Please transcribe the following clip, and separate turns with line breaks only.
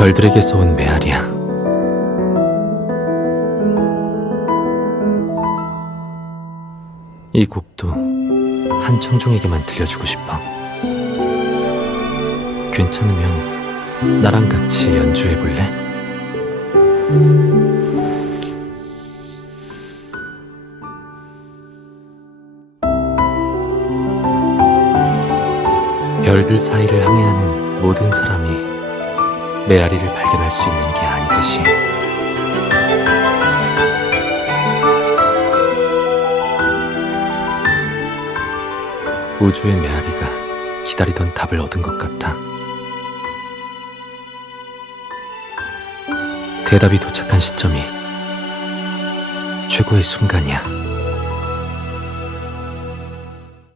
별들에게서 온 메아리야. 이 곡도 한 청중에게만 들려주고 싶어. 괜찮으면 나랑 같이 연주해 볼래? 별들 사이를 항해하는 모든 사람이 메아리를 발견할 수 있는 게 아니듯이 우주의 메아리가 기다리던 답을 얻은 것 같아. 대답이 도착한 시점이 최고의 순간이야.